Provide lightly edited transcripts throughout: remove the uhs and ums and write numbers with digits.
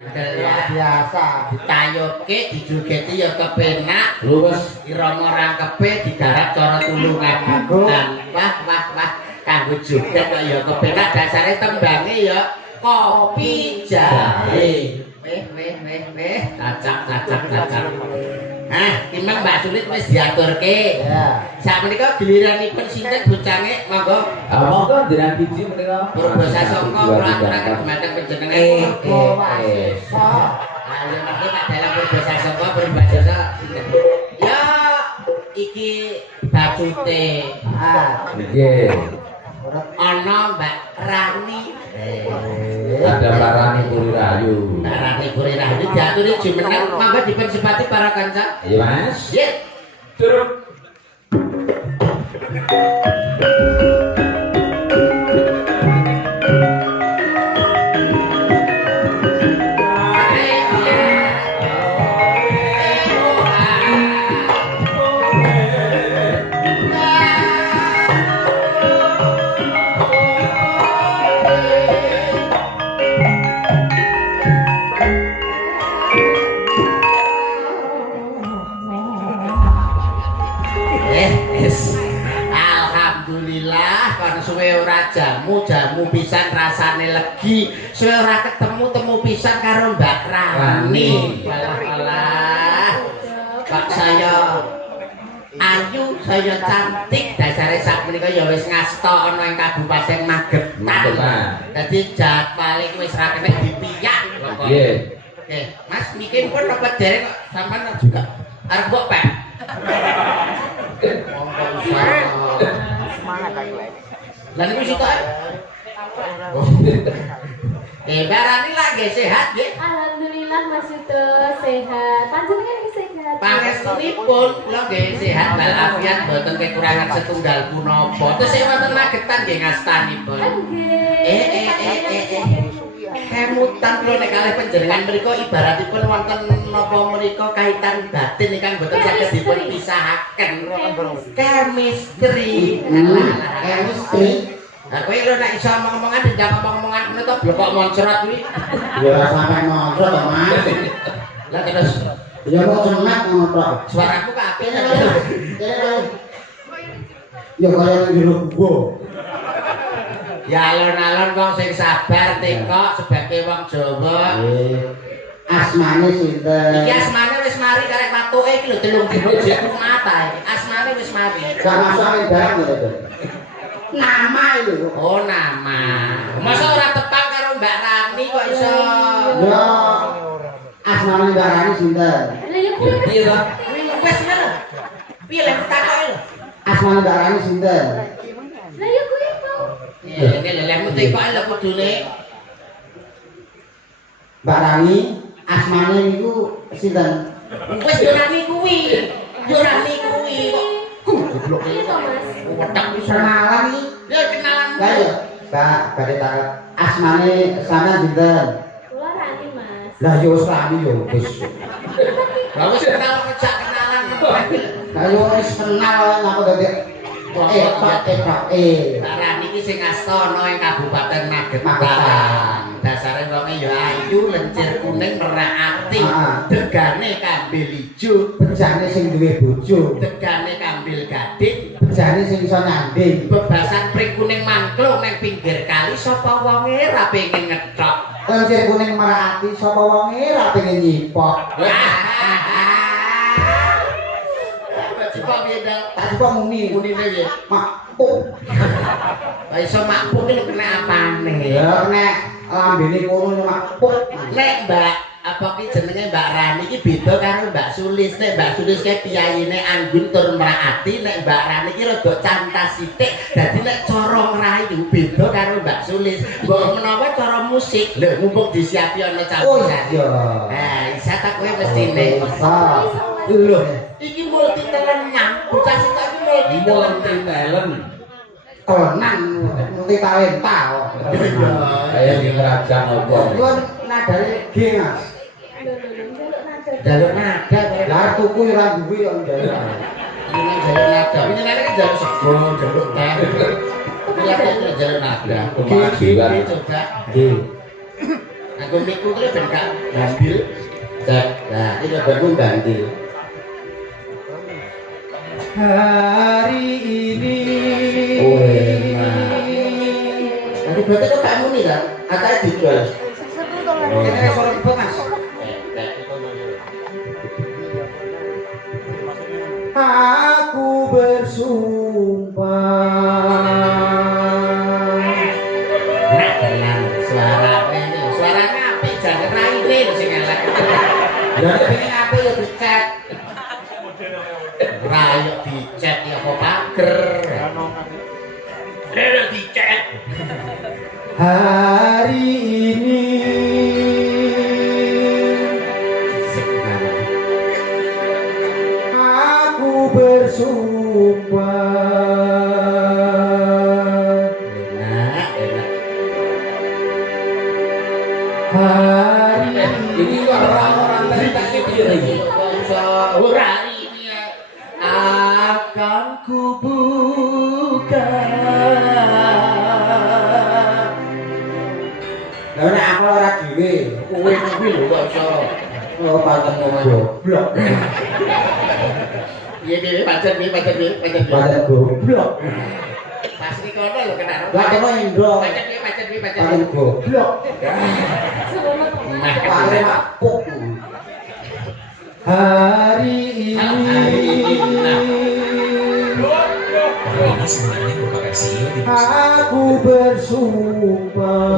luar biasa ditayurke dijugeti ya kepenak terus irama rangkepe digarap cara tulungan wah kanggo joget kok ya kepenak dasare tembange ya kopi jahe weh cacak timbang Mbak Sulit wis diaturke ya sakmenika giliranipun sinten bocange monggo monggo njenengan biji menika Purbasasongko ngaturaken dhumateng panjenengan ayo monggo Pak dalam Purbasasongko berbasa sinten ya iki bacute nggih ana Mbak Rani ada Mbak Rani Puri Rahayu Mbak Rani Puri Rahayu diaturi jumeneng monggo dipun sepati para kanca iya Mas nggih turun jamu pisan rasane legi suwe ora ketemu pisan karo Mbak Rani alah Pak saya ayu saya cantik dasare sakmenika ya wis ngasta ana ing Kabupaten Magetan dadi jadwale wis ra kena dipiyak nggih oke Mas niki pun apa dereng kok sampean juga arep mbok Pak semangat ayo lan iku sitok Mbak Rani lagi sehat nggih? Alhamdulillah Mas Yuto sehat. Panjenengan sehat. Pangestunipun kula nggih sehat walafiat boten kekurangan setunggal punapa. Terus sing wonten Magetan nggih ngastanipun. Kemutan kula nek kalih panjenengan mriku ibaratipun wonten napa menika kaitan batin ingkang boten saged dipun pisahaken. Chemistry. Chemistry. Nah, kowe lho nek iso ngomong-ngomongan dijak ngomong-ngomongan ngono to blokok moncrot kuwi. Ya ora sampe moncrot to, Mas. Lah terus ya kok cemek ngono to. Suaraku kok apik ta. Ya kaya nang jero gua. Ya alon-alon wong sing sabar tekok sebagai wong Jawa. Asmane sinten? Iki asmane wis mari karek watuke iki lho 3 dino jek mata iki. Asmane wis mari. Gak masuk barang gitu. Nama itu. Oh, nama. Masa ora tepang karo Mbak Rani kok iso? Ya. Asmane Mbak Rani sinten? piye to Wis ngono. Piye lek takoke lho? Asmane Mbak Rani sinten? Lah ya kuwi to. Iki lho lek tekok lho kudune. Mbak Rani asmane niku sinten? Wis yo Rani kuwi. Yo Rani kuwi kok. Goblok Iya to Mas. wetak bisa. Kenalan iki. Ya kenalan. Lah ya. Mbak badhe tak asmane sampean sinten? Kula Rani Mas. Lah yo wis Rani yo wis. Lah wis kenal kejak kenalan. Lah yo wis kenal aku dadi Pak Rani iki sing asta ana ing Kabupaten Magetan. Dasare wonge ya ayu, lencir kuning, merak ati, degane kambil ijo, bejane sing duwe bojo, degane kambil gading, bejane sing iso nyanding, bebasan pring kuning mangklung ning pinggir kali sapa wonge ra pengin ngethok. lencir kuning merak ati sapa wonge ra pengen nyipok. Coba beda. Tak coba muni Munine piye? makpuk. Lah iso makpuk iki lho kena apane? Ya nek lambene kono yo makpuk. Nek Mbak apa ki jenenge Mbak Rani iki beda karo Mbak Sulis. Nek Mbak Sulis ki piyayine anggun tur mrakati, nek Mbak Rani iki rada cantas sithik. Dadi nek cara ngrayu beda karo Mbak Sulis. Mbok menawa cara musik, lho mumpung disiapi ana Oh campuran. iya. Nah, isa tak kowe mestine. Ah. Lho, iki multi talent nyang. Bocah sitok iki multi talent. talent Tenan multi talenta kok. kaya di kerajaan apa Kuwi nadane G, Mas. Jaluk nada kowe. Lah tuku yo ora duwe yo njaluk. Ini jaluk nada. Ini nane kan jaluk sego, jaluk teh. Ini lagi jaluk nada. Kemajuan. Coba. G. Nah, nganggo miku kuwi ben gak bandil. Cek. Nah, iki ben bandil. Hari ini. Nanti berarti kok gak muni kan? Atau dijual? Ini suara kebot mas. Aku bersumpah. Nah, tenang. Suaranya apik jangan raine lho sing elek. Ya pengen apa ya dicet. Rayo dicet ya apa pager. Rayo dicet. Hari ini aku bersumpah. Enak. Hari Ini orang-orang tadi tak kira ini. Ora ini akan kubuka. Lah nek aku ora dhewe, Kowe kuwi lho kok iso. oh pancen goblok. Piye pancen Pancen goblok. Pas iki kono lho kena. Lah kene Indro. Pancen Pancen goblok. Meh Pare makuk. Hari ini Ini sebenarnya merupakan CEO di aku bersumpah.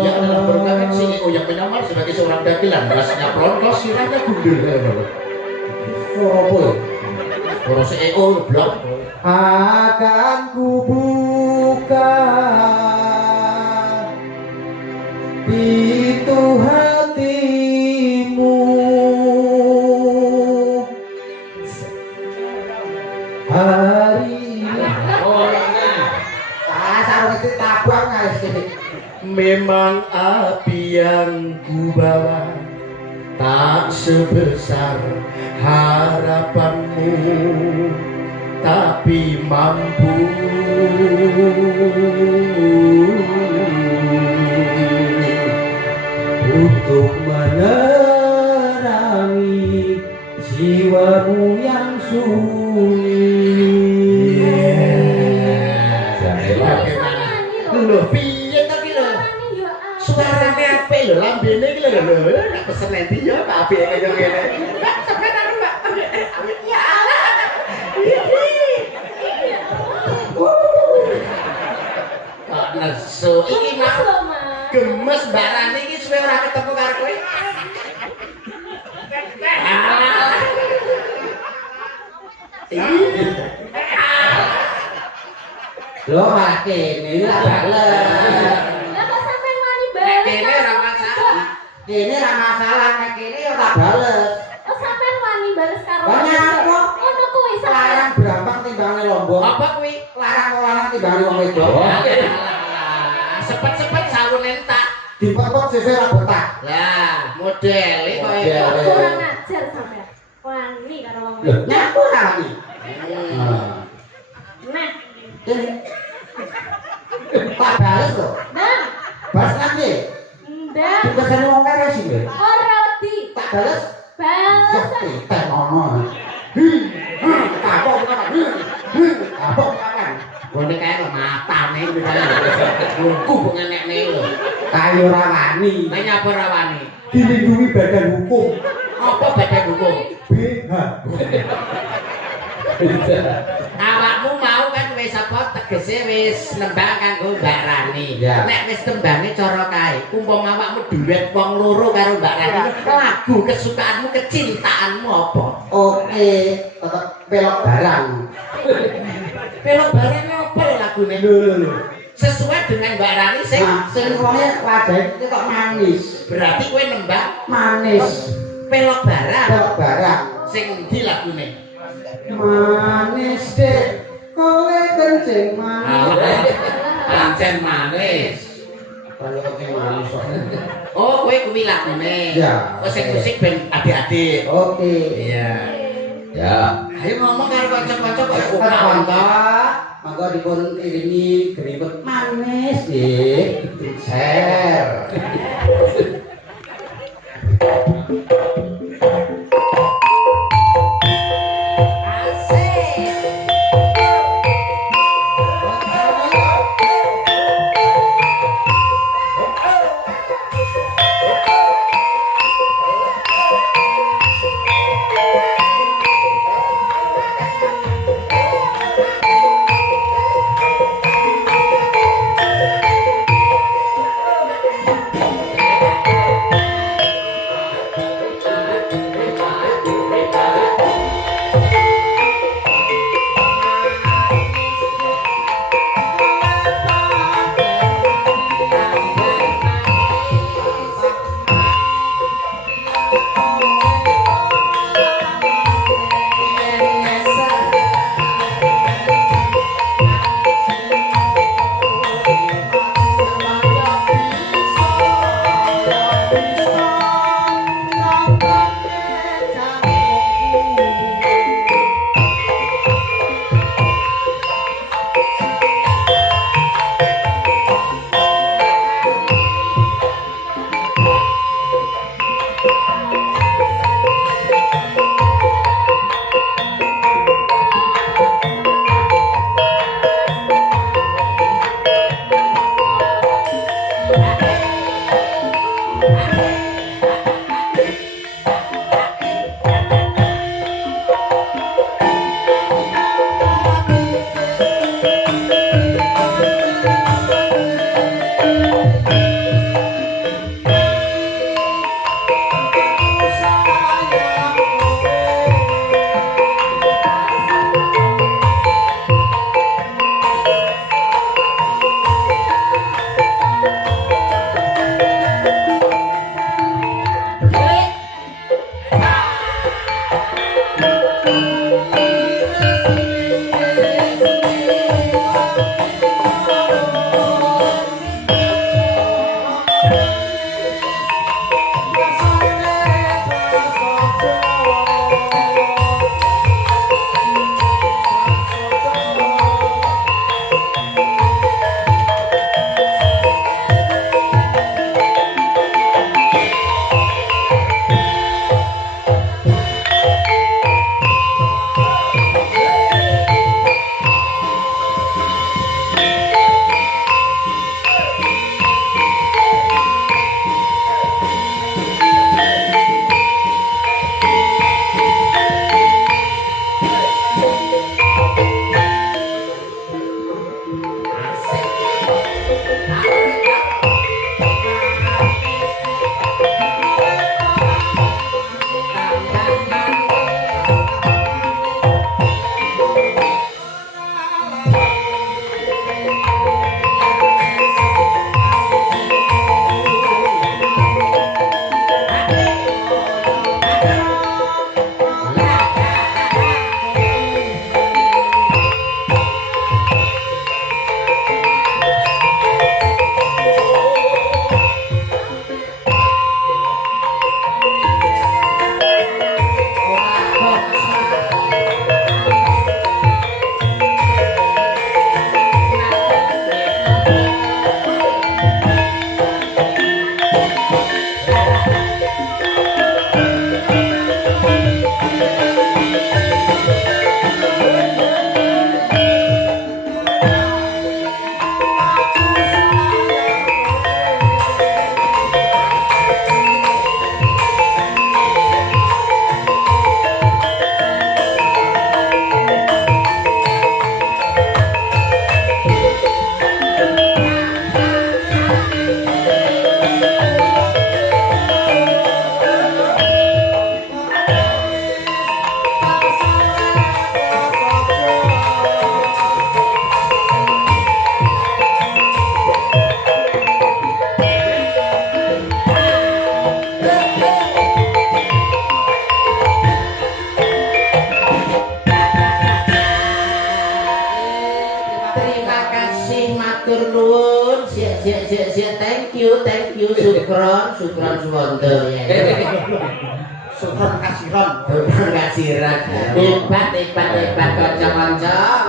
Ya dalam merupakan CEO yang menyamar sebagai seorang dagelan, rasanya plonkos, sirahnya gundul. Apa ya? Para CEO blok. Akan kubuka pintu hatimu. Hari ini sarung itu tabang guys. Memang api yang ku bawa tak sebesar harapanmu, tapi mampu untuk menerangi jiwamu yang sunyi. Lho piye to ki lho? Suarane apik lho, lambene iki lho. Nek pesen endi ya Pak apik kaya ngene. Mbak, sampeyan aku Mbak. Ya Allah. Kok nesu iki mau gemes Mbak Rani iki suwe ora ketemu karo kowe. Lho malah kene lah bales. Lah kok sampean wani bales? Kene ora masalah. Kene ra masalah nek kene ora bales. Oh sampean wani bales karo. Banyak apa? Ngono kuwi sampean. Larang Brambang timbangane Lombok. Apa kuwi? Larang timbangane wong wedok. Sepet-sepet sawun entak. Dipepet sesuk ra botak. Lah, modele kok Model. itu. Kurang ajar sampean. Wani karo wong Lho, wedok. nyaku ra wani. Nah, Kene. Tak bales lho. Bang. Bales nanti. Ndak. Dipesen wong kere sih. Ora wedi. Tak bales. Bales. Teh ngono. Kapok kan. Kapok kan. Gone kae lho matane kuwi kae. Buku ngenekne lho. Kayu ora wani. Lah nyapa ora wani? Dilindungi badan hukum. Apa badan hukum? BH. Awakmu mau kan wis apa tegese wis nembang kanggo Mbak Rani. Ya. Nek wis tembange cara kae, umpama awakmu duet wong loro karo Mbak Rani, lagu kesukaanmu, kecintaanmu apa? Oke, tetep pelok barang. Pelok barang apa lagune? Lho. Sesuai dengan Mbak Rani sing Nah, sing wonge wajah itu kok manis. berarti kowe nembang Manis. pelok barang. Pelok barang. Sing endi lagune? Manis dek, kowe kencing manis. Pancen manis. Kalau kencing manis kok. Oh, kowe kuwi lagune. Ya. Oh, sing musik ben adik-adik. Oke. Iya. Ya. Ayo ngomong karo kanca-kanca kok Kanca, maka dipun iringi gripet manis nggih. Ser. thank you, Sukron Suwondo ya. Sukron kasiron. Sukron kasiran. Hebat kanca-kanca.